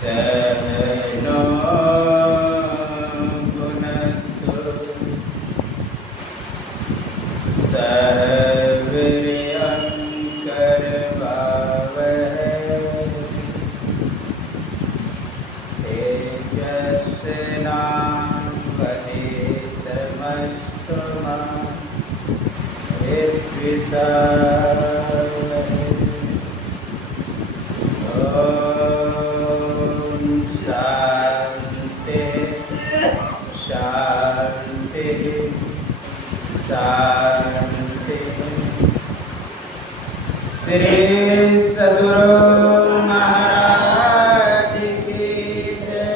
सहनो भुनक्तु सह वीर्यं करवावहै तेजस्विनावधीतमस्तु मा विद्विषावहै। ओम शांति शांति शांति। श्री सद्गुरु महाराज की जय।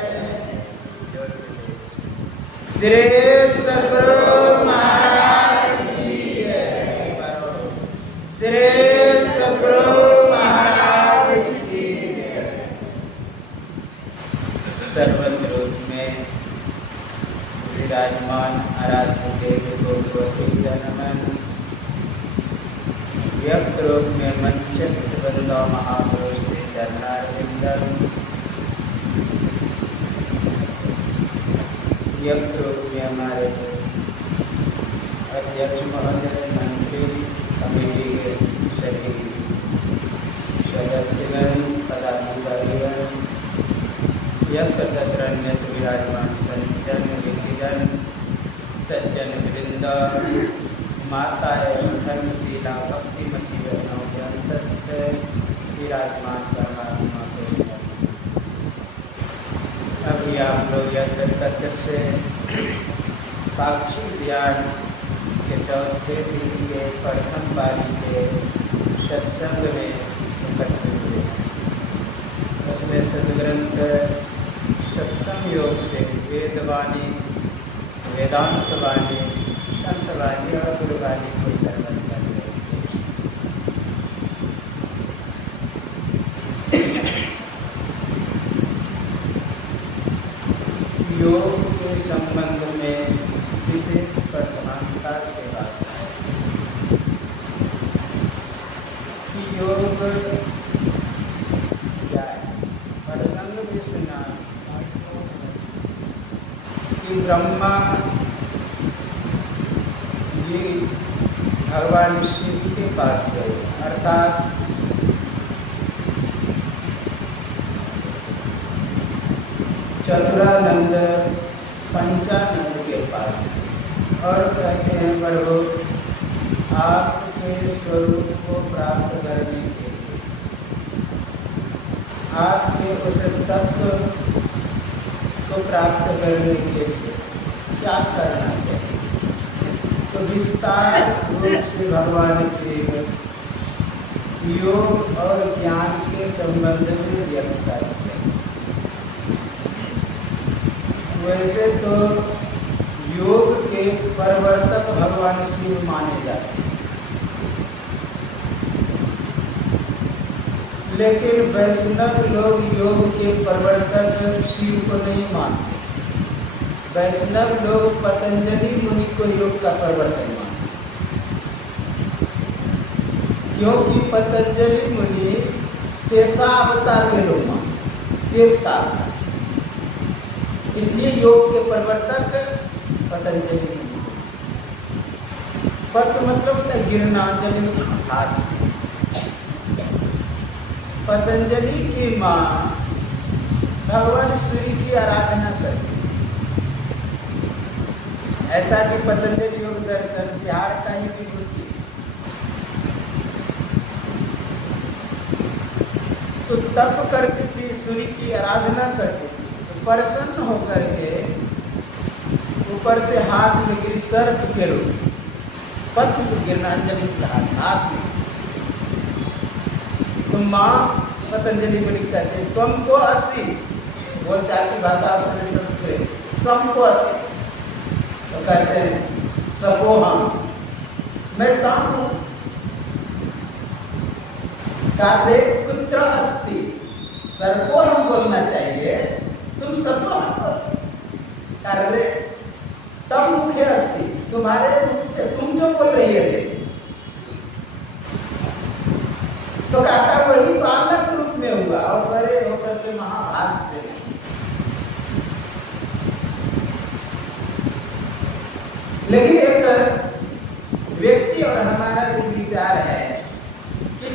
श्री सद्गुरु महाराज की जय। श्री सद्गुरु महाराज की जय। सर्वत्र रूप में विराजमान आराध्य देव भगवती जनमन व्यक्त रूप में मंचस्थ बंदो महापुरुष श्री चरणारविंदम व्यक्त रूप में हमारे अध्यक्ष महोदय, मंत्री, कमेटी के सभी सदस्यगण, पदाधिकारीगण, यत्र तत्र अन्यत्र विराजमान संतजन, व्यक्तिजन, सज्जन वृंद, माता एवं धर्मशीला भक्तिमती बहनों के अंतस्थ विराजमान परमात्मा को अभी आप लोग यत्र तत्र से पाक्षिक ज्ञान के चौथे दिन के प्रथम पारी के सत्संग में इकट्ठे हुए हैं। उसमें सदग्रंथ सत्संग योग से वेदवाणी, वेदांत वाणी, संत वाणी और गुरुवाणी को श्रवण कर रहे योग के संबंध में विशेष प्रधानता से बात है कि योग क्या है। प्रसंग में सुना कि ब्रह्मा जी भगवान शिव के पास गए, अर्थात चतुरानंद पंचानंद के पास और कहते हैं प्रभु आपके स्वरूप को प्राप्त करने के लिए आपके उस तत्व को प्राप्त करने के लिए क्या करना चाहिए। तो विस्तार रूप से भगवान शिव योग और ज्ञान के संबंध में व्यक्त करते हैं। वैसे तो योग के प्रवर्तक भगवान शिव माने जाते हैं, लेकिन वैष्णव लोग योग के प्रवर्तक शिव को नहीं मानते। वैष्णव लोग पतंजलि मुनि को योग का प्रवर्तक मानते, क्योंकि पतंजलि मुनि शेषावतार में लोग मानते, शेष का अवतार, इसलिए योग के प्रवर्तक पतंजलि मुनि। पत मतलब होता है गिरना, जमीन हाथ। पतंजलि की माँ भगवान श्री की आराधना करती, ऐसा कि पतंजलि योग दर्शन बिहार का ही विभूति। तो तप करती थी, सूर्य की आराधना करती थी, तो प्रसन्न होकर के ऊपर से हाथ में गिर सर्प के रूप पत्र को गिरना, जमीन हाथ में। तो माँ पतंजलि मुनि कहते हैं तुमको 80 बोलचाल की भाषा संस्कृत, तुमको 80। तो कहते हैं सबो हम, मैं शाम हूँ। काव्य कुत्र अस्ति, सर्वो हम बोलना चाहिए, तुम सबो हम। कार्य तब मुख्य अस्ति, तुम्हारे तुम जो बोल रही है। तो कहता वही बालक रूप में हुआ और बड़े हो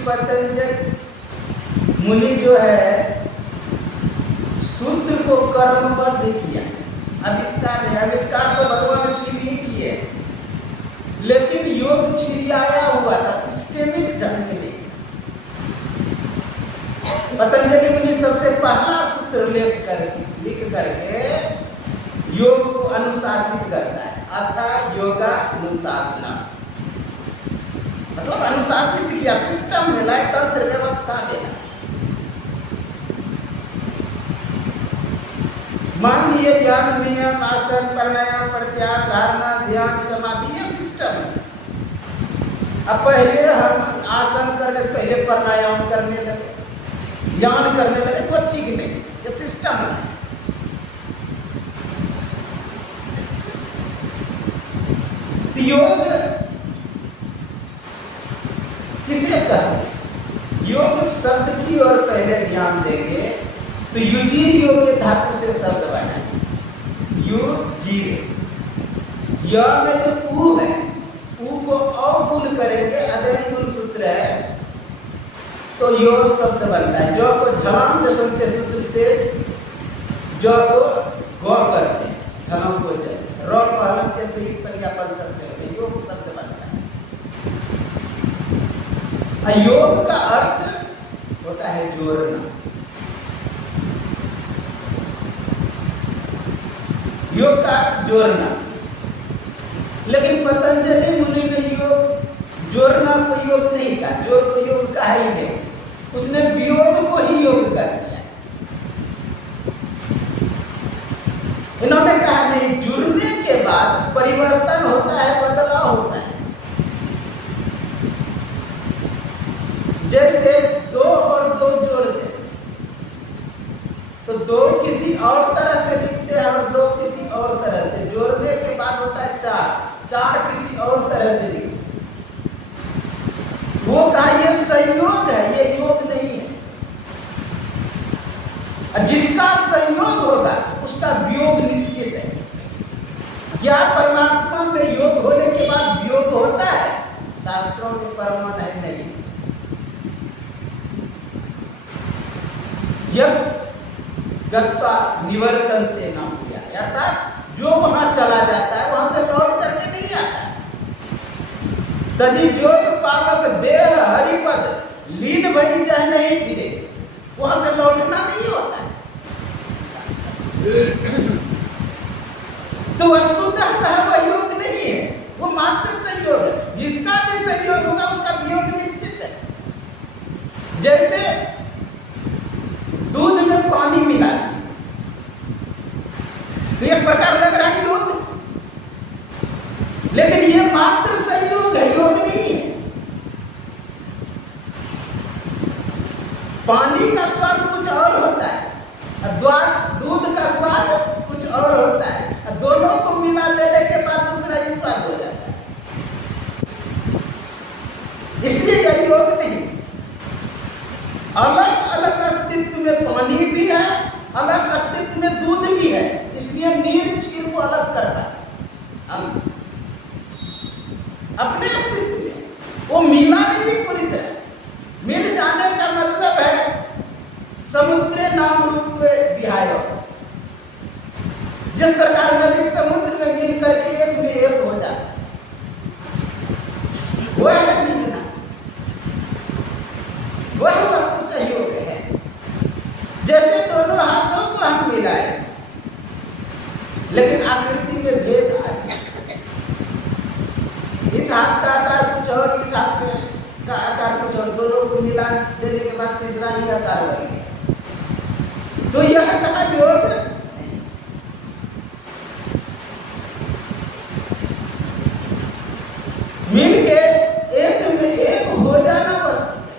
पतंजलि मुनि जो है सूत्र को कर्मबद्ध किया, आविष्कार है। आविष्कार तो भगवान शिव ही किए, लेकिन योग छिड़ियाया हुआ था सिस्टेमिक ढंग में। पतंजलि मुनि सबसे पहला सूत्र लिख करके योग को अनुशासित करता है, अथा योगा अनुशासना, मतलब अनुशासित किया, सिस्टम में लाए, तंत्र व्यवस्था में। मान लिए ज्ञान, नियम, आसन, प्राणायाम, प्रत्याहार, धारणा, ध्यान, समाधि, ये सिस्टम है। अब पहले हम आसन करने से पहले प्राणायाम करने लगे, ध्यान करने लगे, तो ठीक नहीं, ये सिस्टम है। योग किसे कहते? योग शब्द की ओर पहले ध्यान देंगे तो युजीर योग धातु से शब्द बना है, युजीर। य में जो ऊ है, ऊ को अगुण करेंगे, अदय गुण सूत्र है, तो यो शब्द बनता है। जो को झलाम दशम के सूत्र से जो को गौ करते हैं, धनम को जैसे रो को हलम के तो एक संज्ञा पद से योग शब्द बनता है। योग का अर्थ होता है जोड़ना। योग का जोड़ना, लेकिन पतंजलि मुनि ने योग जोड़ना को योग नहीं कहा, जोड़ को योग कहा ही नहीं, उसने वियोग को ही योग कर दिया। इन्होंने कहा नहीं, जुड़ने के बाद परिवर्तन होता है, बदलाव होता है। जैसे दो और दो जोड़ते हैं तो दो किसी और तरह से लिखते हैं और दो किसी और तरह से, जोड़ने के बाद होता है चार, चार किसी और तरह से लिखते। वो कहा ये संयोग है, ये योग नहीं है। जिसका संयोग होगा उसका वियोग निश्चित है। क्या परमात्मा में योग होने के बाद वियोग होता है? शास्त्रों में प्रमाण है नहीं। यह गत्वा निवर्तन्ते नाम दिया, अर्थात जो वहां चला जाता है वहां से लौट करके नहीं आता है। तभी योग पावक देह हरिपद लीन भई जाए नहीं फिरे, वहां से लौटना नहीं होता है। तो वस्तुतः कहा वह योग नहीं है, वो मात्र संयोग है। जिसका भी संयोग होगा उसका वियोग निश्चित है। जैसे दूध में पानी मिला तो एक प्रकार लग रहा है योग, लेकिन ये मात्र संयोग है, योग नहीं है। पानी का स्वाद कुछ और होता है, दूध का स्वाद कुछ और होता है, दोनों को मिला देने के बाद दूसरा ही स्वाद हो जाता है। इसलिए यह योग नहीं। अलग अलग अस्तित्व में पानी भी है, अलग अस्तित्व में दूध भी है, इसलिए नीर क्षीर को अलग करता है। अपने अस्तित्व में वो मिला नहीं पूरी तरह। मिल जाने का मतलब है समुद्र नाम रूप विहाय। जिस प्रकार नदी समुद्र में मिल करके एक में एक हो जाता है, वह है मिलना, वह वस्तुतः योग है। जैसे दोनों हाथों को हम मिलाए, लेकिन आकृति में भेद आ गया। इस हाथ का आकार कुछ और, इस हाथ का आकार कुछ और, दोनों को मिला देने के बाद तीसरा ही आकार बन गया। तो यह कहा योग मिलके एक में एक हो जाना वस्तु है।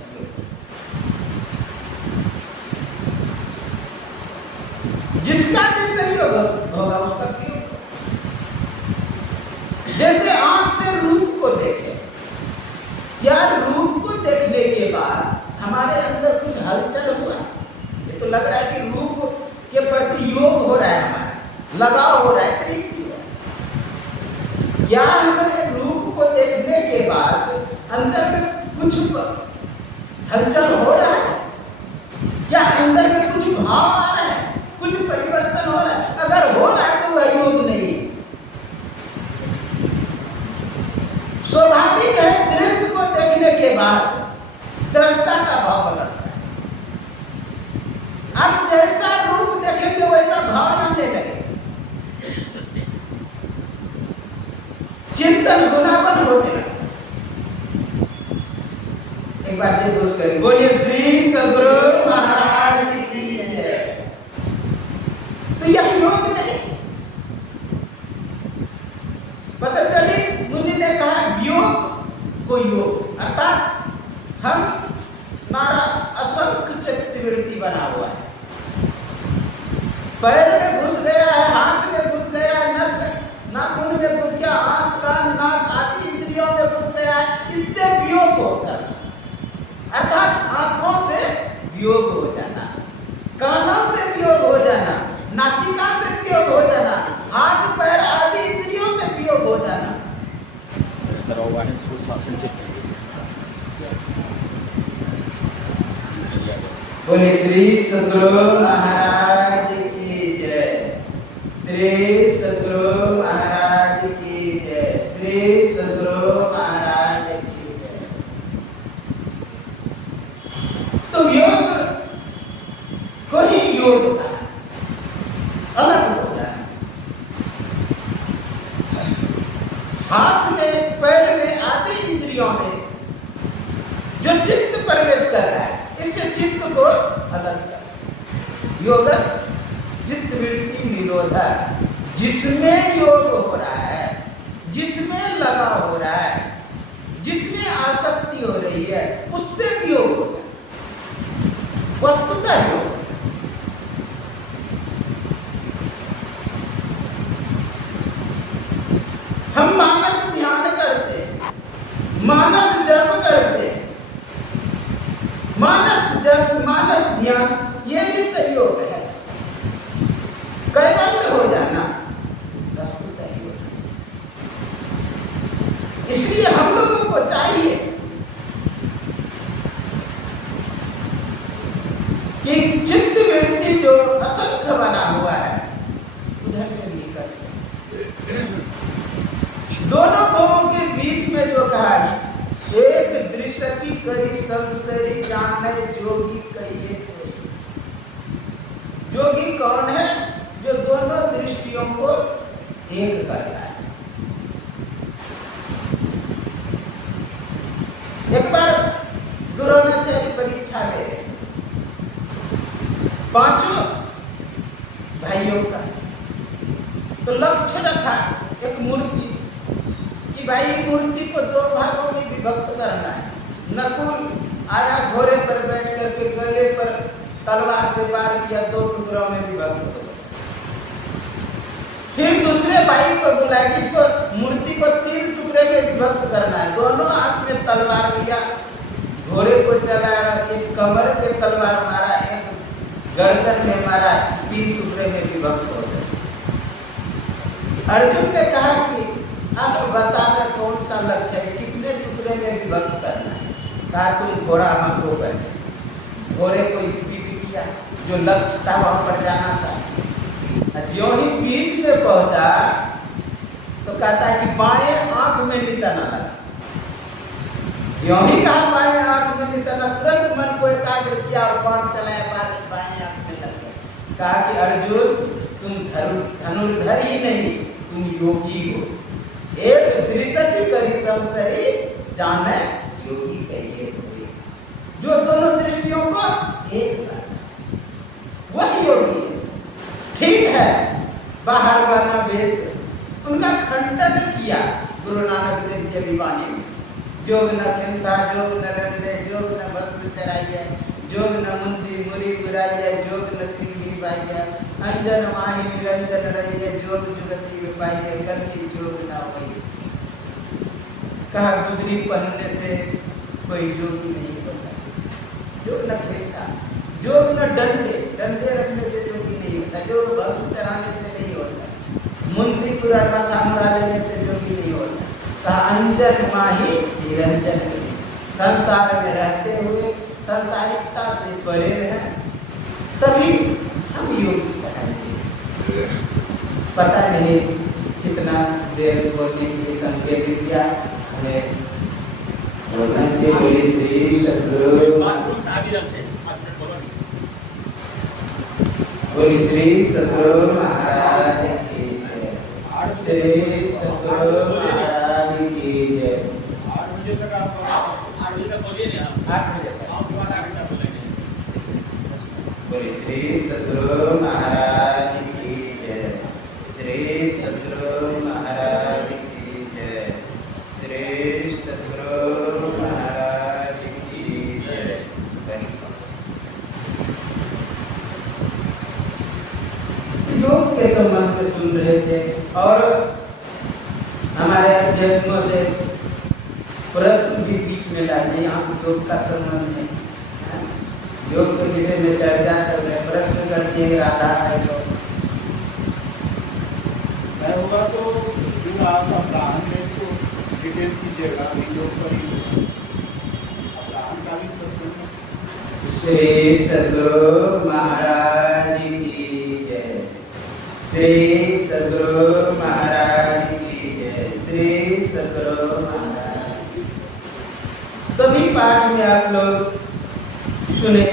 जिसका भी संयोग होगा उसका क्यों। जैसे आंख से रूप को देखे, क्या रूप को देखने के बाद हमारे अंदर कुछ हलचल हुआ? ये तो लग रहा है कि रूप के प्रति योग हो रहा है, हमारा लगाव हो रहा है, प्रीति हो रहा है। या हमें रूप को देखने के बाद अंदर में कुछ हलचल हो रहा है? क्या अंदर में कुछ भाव आ रहा है, कुछ परिवर्तन हो रहा है? अगर हो रहा है तो वह योग नहीं है। स्वाभाविक है, दृश्य को देखने के बाद दृष्टा का भाव बदलता है। आप जैसा रूप देखेंगे वैसा भाव आने लगे, चिंतन गुनापन होने लगे। एक बार जय घोष करें, बोलिए श्री सद्गुरु महाराज की जय। तो यह योग नहीं, पतंजलि मुनि ने कहा योग को योग, अर्थात हमारा असंख्य चित्तवृत्ति बना हुआ है, पैर में घुस गया है, हाथ में घुस गया है, नाखून में घुस गया, आंख कान नाक आदि इंद्रियों में घुस गया है। इससे वियोग होकर, अर्थात आंखों से वियोग हो जाना, कानों से वियोग हो जाना, नासिका से वियोग हो जाना, हाथ पैर आदि इंद्रियों से वियोग हो जाना। बोले श्री सद्गुरु महाराज की जय, श्री सद्गुरु महाराज की जय, श्री सद्गुरु महाराज की जय। तो योग को ही योग अलग हो जाए। हाथ में पैर में आदि इंद्रियों में जो चित्त प्रवेश कर रहा है, इससे चित्त को अलग कर। योग चित्तवृत्ति निरोधा, जिसमें योग हो रहा है, जिसमें लगा हो रहा है, जिसमें आसक्ति हो रही है, उससे भी योग होगा, वस्तुतः योग। हम मानस ध्यान करते हैं, मानस जप करते हैं, मानस जप मानस ध्यान, ये भी सहयोग है। कैवल्य हो जाना वस्तुतः योग। इसलिए हम लोगों को चाहिए कि चित्त वृत्ति जो असंख्य बना हुआ है उधर से निकल, दोनों भावों के बीच में जो कहा है, एक दृश्य की करी संसरी जाने जोगी कहिए सोई। जोगी कौन है? जो दोनों दृष्टियों को एक करता है। एक बार द्रोणाचार्य परीक्षा ले रहे, पांचों भाइयों का, तो लक्ष्य रखा एक मूर्ति कि भाई मूर्ति को दो भागों में विभक्त करना है। नकुल आया घोड़े पर बैठ करके गले पर तलवार से वार किया, दो टुकड़ों में विभक्त हो गया। फिर दूसरे भाई को बुलाया, किसको? मूर्ति को तीन टुकड़े में विभक्त करना है। दोनों हाथ में तलवार लिया, घोड़े को चलाया, एक कमर पे तलवार मारा, एक गर्दन में मारा, तीन टुकड़े में विभक्त हो गए। अर्जुन ने कहा कि आप बताना कौन सा लक्ष्य है, कितने टुकड़े में विभक्त करना है? कहा तुम घोड़ा हमको बैठे, घोड़े को स्पीड किया, जो लक्ष्य था वहां पर जाना था। ज्यों ही बीच में पहुंचा तो कहता है कि बाएं आंख में निशाना लगा। ज्यों ही कहा बाएं आंख में निशाना, तुरंत मन को एकाग्र किया और बाण चलाया, बाएं आंख में लग गया। कहा कि अर्जुन तुम धनुर्धर ही नहीं, तुम योगी हो। एक दृश्य की करी संसरी जाने योगी कहिए सोई। जो दोनों दृष्टियों को एक करना, वह योगी है। ठीक है, बाहर वाला वेश उनका खंडन किया गुरु नानक देव जी विवाणी में। जोग न खिंता, जोग न रंडे, जोग न वस्त्र चराइए, जोग न मुंदी मुरी बुराइए, जोग न सिंगी बाइए, अंजन माही निरंजन रहिए, जोग जुगति विपाइए, गलती जोग न होइए। कहा गुदरी पहनने से कोई जोगी नहीं होता। जोग न खिंता, जोग न डंडे, डंडे रखने से जोगी नहीं होता। जोग भस्म चढ़ाने से नहीं होता। मुंदी पूरा माथा मुड़ा लेने से जोगी नहीं होता। कहा अंजन माही निरंजन, संसार में रहते हुए सांसारिकता से परे रहें, तभी हम योगी कहेंगे। पता नहीं कितना देर बोलने की संकेत दिया हमें। श्री सद्गुरु बोली श्री सद्गुरु महाराज की जय। श्री सद्गुरु महाराज की जय। 8 बजे तक आप 8 बजे तक बोलिए ना। 8 बजे तक आप के बाद 8 घंटा बोलेंगे। बोली श्री सद्गुरु महाराज की जय। श्री सद्गुरु महाराज की जय। श्री सद्गुरु महाराज की जय। योग के संबंध में सुन रहे थे और हमारे अध्यक्ष महोदय प्रश्न भी बीच में डाले। यहाँ से योग का संबंध है, योग के विषय में चर्चा कर रहे, प्रश्न करते हैं राधा है तो मैं होगा तो जो आपका प्लान है तो डिटेल कीजिएगा योग पर ही प्लान का भी प्रश्न। श्री सद्गुरु महाराज की जय। श्री सद्गुरु महाराज की जय। श्री सद्गुरु महाराज। तभी पाठ में आप लोग सुने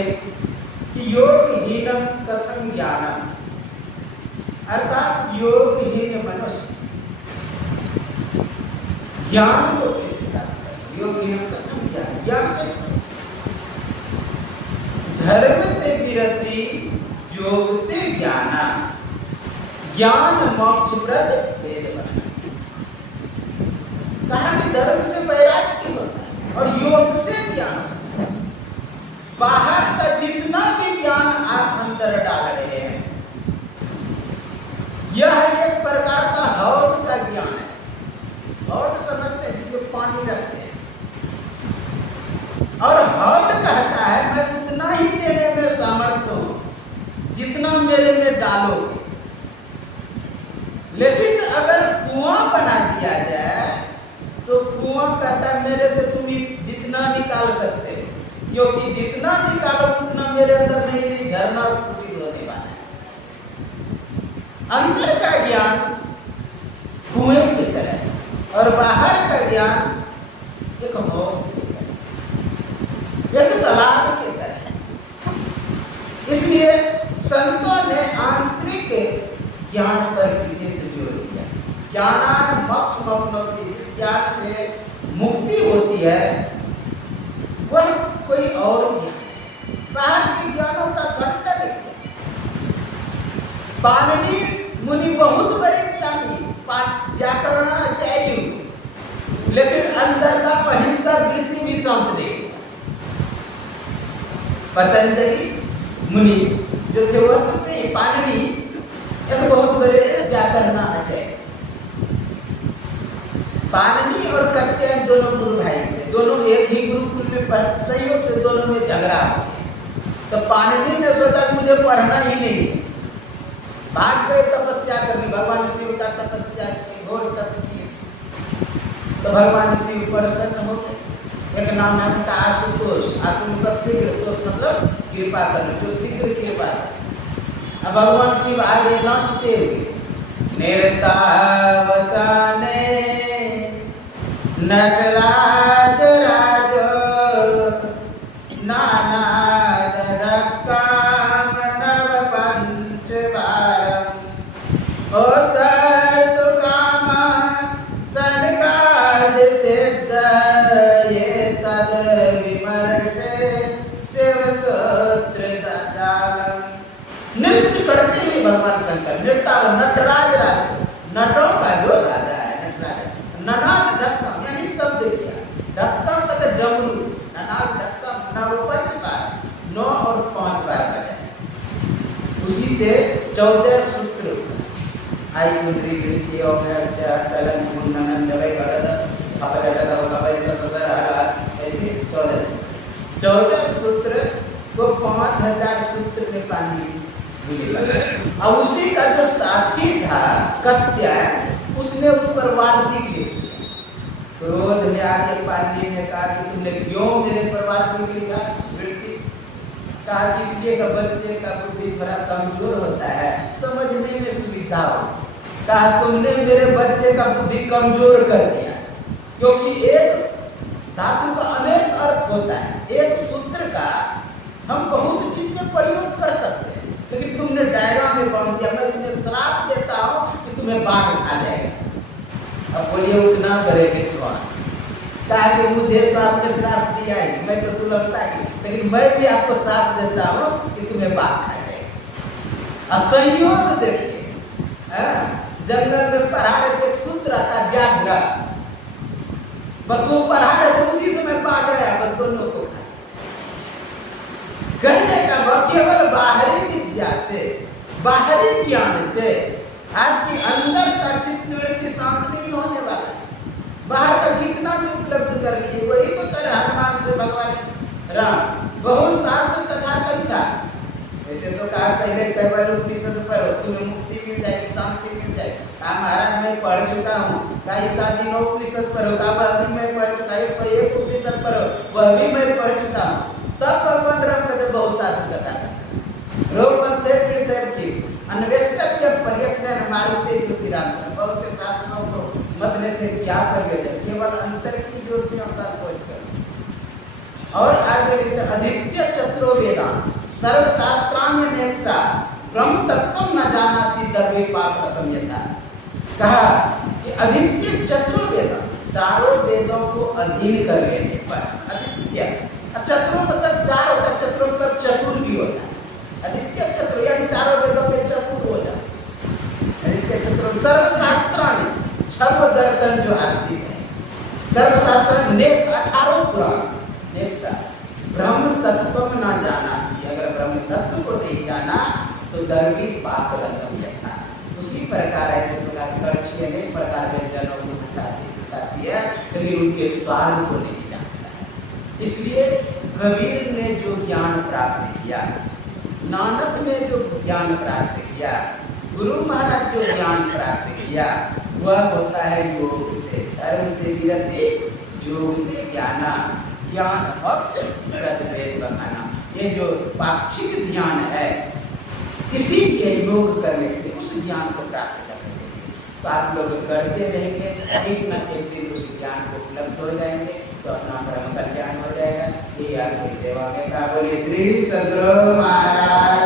कि योगहीनम कथम ज्ञानम, अर्थात योगहीन मनुष्य ज्ञान को कैसे प्राप्त कर सकते। योगहीनम कथम ज्ञान, ज्ञान कैसे? धर्म ते विरति योग ते ज्ञाना, ज्ञान मोक्ष प्रद वेद बना। कहा कि धर्म से वैराग्य होता है और योग से ज्ञान। बाहर का जितना भी ज्ञान आप अंदर डाल रहे हैं, यह एक प्रकार का हौद का ज्ञान है। हौद समझते हैं जिसमें पानी रखते हैं, और हौद कहता है मैं उतना ही देने में समर्थ हूं जितना मेरे में डालोगे। लेकिन अगर कुआं बना दिया जाए तो कुआं कहता है मेरे से तुम जितना निकाल सकते हो, क्योंकि जितना निकालो उतना मेरे अंदर नहीं झरना स्फुटित होने वाला है। अंदर का ज्ञान कुएं की तरह और बाहर का ज्ञान एक हौद की तरह, एक तालाब की तरह। इसलिए संतों ने आंतरिक ज्ञान पर विशेष जोर दिया। ज्ञानान मोक्ष मोक्ष, जिस ज्ञान से मुक्ति होती है वह कोई और ज्ञान है। बाहर के ज्ञानों का खंडन है। पाणिनि मुनि बहुत बड़े ज्ञानी, व्याकरणाचार्य, लेकिन अंदर का अहिंसा वृत्ति भी शांत नहीं। पतंजलि मुनि जो थे वह तो थे, पाणिनि एक बहुत बड़े व्याकरणाचार्य। पाणिनि और कात्यायन दोनों गुरु भाई थे, दोनों एक ही गुरुकुल में संयोग से दोनों में झगड़ा हो गया। तो पाणिनि ने सोचा मुझे पढ़ना ही नहीं है, भाग गए तपस्या करने। भगवान शिव का तपस्या के घोर तप किए तो भगवान शिव प्रसन्न हो गए। एक नाम है उनका आशुतोष। आशु मतलब शीघ्र, तोष मतलब कृपा करना, जो शीघ्र कृपा। अब भगवान शिव आगे नाचते हुए निरता वसाने नटराज राजो नानाद ढक्काम नव पंच भारम होतर् तु काम सनकाद सिद्ध ये तद विमर्शे शिव सूत्र जालम। नृत्य करते हुए भगवान शंकर नृत्य, नटराज राज, नटों का जो राजा है नटराज। ननाद ढक्कम यानी शब्द किया, ढक्कम का डमरू, ननाद ढक्कम नवपंच बार, 9 और 5 बार बजाए। उसी से 14 सूत्र आई कुंडली गिरती और चलन मुंडन जबै गड़द अपगड़द कबै ससर ऐसे 14 सूत्र को 5000 सूत्र में पानी मिलेगा। और उसी का जो साथी था कात्यायन, उसने उस पर वार्तिक लिख दिया। क्रोध में आके पानी ने कहा कि तुमने क्यों मेरे पर वार्तिक लिखा, वृत्ति कहा कि इसलिए का बच्चे का बुद्धि थोड़ा कमजोर होता है, समझने में सुविधा हो। कहा तुमने मेरे बच्चे का बुद्धि कमजोर कर दिया, क्योंकि एक धातु का अनेक अर्थ होता है, एक सूत्र का हम बहुत चीज में प्रयोग कर सकते हैं, लेकिन तुमने दायरा में बांध दिया। मैं तुम्हें श्राप देता हूँ कि तुम्हें बाघ खा जाएगा। अब बोलिए उतना करेंगे तो कहा कि मुझे तो आपने श्राप दिया ही, मैं तो सुलभता ही, लेकिन मैं भी आपको श्राप देता हूँ कि तुम्हें बाघ खा जाएगा। असंयोग देखिए, जंगल में पढ़ा रहे एक सूत्र आता व्याघ्र, बस वो पढ़ा रहे थे, उसी समय बाघ आया, बस दोनों को खा। कहने का वह केवल बाहरी विद्या से, बाहरी ज्ञान से आपकी अंदर का चित्तवृत्ति शांत नहीं होने वाला है। बाहर का कितना भी उपलब्ध कर लीजिए, वही तो कर हनुमान से भगवान राम बहुत शांत कथा कविता। ऐसे तो कहा पहले केवल उपनिषद पढ़ो तुम्हें मुक्ति मिल जाएगी, शांति मिल जाएगी। कहा महाराज मैं पढ़ चुका हूँ, कहा ईसा दिनों उपनिषद पढ़ो, कहा वह भी मैं पढ़ चुका, 101 उपनिषद पढ़ो, वह भी मैं पढ़ चुका हूँ। तब भगवान राम कहते बहुत शांत कथा करते रोग मध्य पीड़ित की अन्वेष्टव्य प्रयत्न मारुते ज्योतिरांतरम। बहुत से साधनों को मतने से क्या प्रयोजन, केवल अंतर की ज्योतियों का खोज करो। और आगे लिखते अधित्य चतुरो वेदांत सर्वशास्त्रान्य नेक्षा ब्रह्म तत्व न जानाति दर्वे पाप संयता। कहा कि अधित्य चतुरो वेदांत, चारों वेदों को अधीन कर लेने पर अधित्य, चतुरो मतलब चार होता है, चतुरो मतलब चतुर भी होता है। अधित्य चतुर यानी चारों वेदों में चतुर हो जाए। अधित्य चतुर सर्वशास्त्रान्य, सर्व दर्शन जो आस्तिक है, सर्वशास्त्र नेक 18 पुराण नेक सा ब्रह्म तत्व न जाना थी। अगर ब्रह्म तत्व को नहीं जाना तो दर्वी पाप रसम यथा। उसी प्रकार है जिस प्रकार कक्षीय में प्रकार व्यंजनों को बताती है, लेकिन उनके स्वाद को नहीं जानता है। इसलिए कबीर ने जो ज्ञान प्राप्त किया, नानक ने जो ज्ञान प्राप्त किया, गुरु महाराज जो ज्ञान प्राप्त किया, वह होता है योग से। धर्म से विरति योग से ज्ञाना, ज्ञान पक्ष भेद बताना। ये जो पाक्षिक ध्यान है, इसी के योग करने के लिए, उस ज्ञान को प्राप्त करने के लिए तो आप लोग करते रहेंगे, एक न एक दिन उस ज्ञान को उपलब्ध हो जाएंगे, तो अपना परम कल्याण हो जाएगा। ये आपकी सेवा में का बोलिए श्री सद्गुरु महाराज।